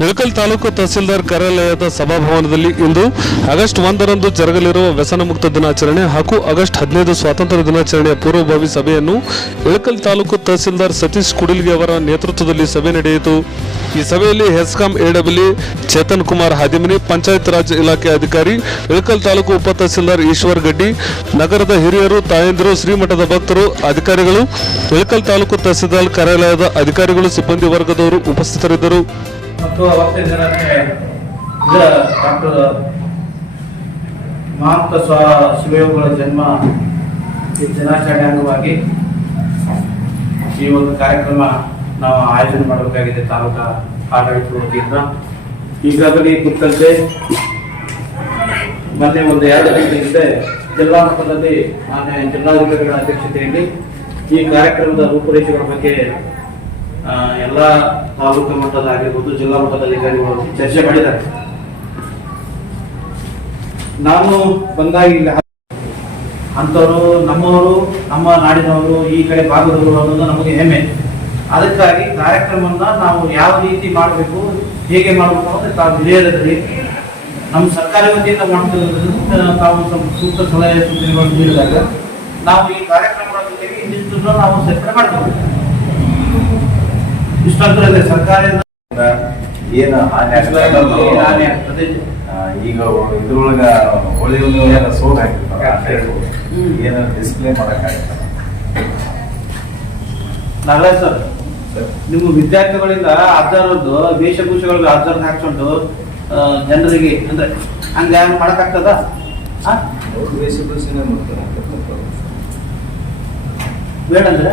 ಇಳಕಲ್ ತಾಲೂಕು ತಹಸೀಲ್ದಾರ್ ಕಾರ್ಯಾಲಯದ ಸಭಾಭವನದಲ್ಲಿ ಇಂದು ಆಗಸ್ಟ್ ಒಂದರಂದು ಜರುಗಲಿರುವ ವ್ಯಸನ ಮುಕ್ತ ದಿನಾಚರಣೆ ಹಾಗೂ ಆಗಸ್ಟ್ ಹದಿನೈದು ಸ್ವಾತಂತ್ರ್ಯ ದಿನಾಚರಣೆಯ ಪೂರ್ವಭಾವಿ ಸಭೆಯನ್ನು ಇಳಕಲ್ ತಾಲೂಕು ತಹಸೀಲ್ದಾರ್ ಸತೀಶ್ ಕುಡಿಲ್ಗಿ ಅವರ ನೇತೃತ್ವದಲ್ಲಿ ಸಭೆ ನಡೆಯಿತು. ಈ ಸಭೆಯಲ್ಲಿ ಹೆಸ್ಕಾಂ ಎಡಬ್ಲ್ಯೂ ಚೇತನ್ ಕುಮಾರ್ ಹಾದಿಮನಿ, ಪಂಚಾಯತ್ ರಾಜ್ ಇಲಾಖೆ ಅಧಿಕಾರಿ ಇಳಕಲ್ ತಾಲೂಕು ಉಪ ತಹಸೀಲ್ದಾರ್ ಈಶ್ವರ್ ಗಡ್ಡಿ, ನಗರದ ಹಿರಿಯರು, ತಾಯಂದಿರು, ಶ್ರೀಮಠದ ಭಕ್ತರು, ಅಧಿಕಾರಿಗಳು ಇಳಕಲ್ ತಾಲೂಕು ತಹಸೀಲ್ದಾರ್ ಕಾರ್ಯಾಲಯದ ಅಧಿಕಾರಿಗಳು, ಸಿಬ್ಬಂದಿ ವರ್ಗದವರು ಉಪಸ್ಥಿತರಿದ್ದರು. ಮತ್ತು ಅವತ್ತಿನ ದಿನಕ್ಕೆ ಇದರ ಡಾಕ್ಟರ್ ಮಹಾಂತ ಸ್ವ ಶಿವಯೋಗಗಳ ಜನ್ಮ ದಿನಾಚರಣೆ ಅಂಗವಾಗಿ ಈ ಒಂದು ಕಾರ್ಯಕ್ರಮ ನಾವು ಆಯೋಜನೆ ಮಾಡಬೇಕಾಗಿದೆ ತಾಲೂಕಾ ಆಡಳಿತ ವತಿಯಿಂದ. ಈಗಾಗಲೇ ಕುರಿತಂತೆ ಮೊನ್ನೆ ಒಂದು ಎರಡು ಗಂಟೆ ಹಿಂದೆ ಜಿಲ್ಲಾ ಮಟ್ಟದಲ್ಲಿ ಮಾನ್ಯ ಜಿಲ್ಲಾಧಿಕಾರಿಗಳ ಅಧ್ಯಕ್ಷತೆಯಲ್ಲಿ ಈ ಕಾರ್ಯಕ್ರಮದ ರೂಪುರೇಷೆಗಳ ಬಗ್ಗೆ ಎಲ್ಲ ತಾಲೂಕು ಮಟ್ಟದ ಆಗಿರ್ಬೋದು ಜಿಲ್ಲಾ ಮಟ್ಟದ ಅಧಿಕಾರಿಗಳು ಚರ್ಚೆ ಮಾಡಿದ್ದಾರೆ. ನಾನು ಬಂದಾಗ ಇಲ್ಲಿ ಅಂಥವರು, ನಮ್ಮವರು, ನಮ್ಮ ನಾಡಿನವರು, ಈ ಕಡೆ ಭಾಗದವರು ಅನ್ನೋದು ನಮಗೆ ಹೆಮ್ಮೆ. ಅದಕ್ಕಾಗಿ ಕಾರ್ಯಕ್ರಮವನ್ನ ನಾವು ಯಾವ ರೀತಿ ಮಾಡಬೇಕು, ಹೇಗೆ ಮಾಡಬೇಕು ಅಂತ ತಾವು ಹಿರಿಯರಲ್ಲಿ ನಮ್ಮ ಸರ್ಕಾರಿ ವತಿಯಿಂದ ಮಾಡ್ತಿರೋದ್ರಿಂದ ತಾವು ಸೂಕ್ತ ಸಲಹೆ ಸೂಚನೆಗಳನ್ನು ನೀಡಿದಾಗ ನಾವು ಈ ಕಾರ್ಯಕ್ರಮಗಳ ಜೊತೆಗೆ ಇಂದಿಷ್ಟು ನಾವು ಸೇರ್ಪಡೆ ಮಾಡ್ತೀವಿ. ಇಷ್ಟೊಂದರಲ್ಲಿ ಸರ್ಕಾರದ ಏನು ಹಾನಿ ಆಗ್ತದೆ? ಈಗ ಇದ್ರೊಳಗ ಒಳ್ಳೆಯ ಸೋಲ್ ಹಾಕಿರ್ತಾರೆ ಏನು ಡಿಸ್ಪ್ಲೇ ಮಾಡಕ್ಕಾಗಲ್ಲ ನಾಗರಾಜ್ ಸರ್ ನಿಮ್ಮ ವಿದ್ಯಾರ್ಥಿಗಳಿಂದ ಆಧಾರದ್ದು ವೇಷಭೂಷಗಳಿಗೆ ಆಧಾರ ಹಾಕೊಂಡು ಆ, ಜನರಿಗೆ ಅಂದ್ರೆ ಹಂಗ ಮಾಡಕ್ಕಾಗ್ತದ? ಆ? ಬೇಡ ಅಂದ್ರೆ?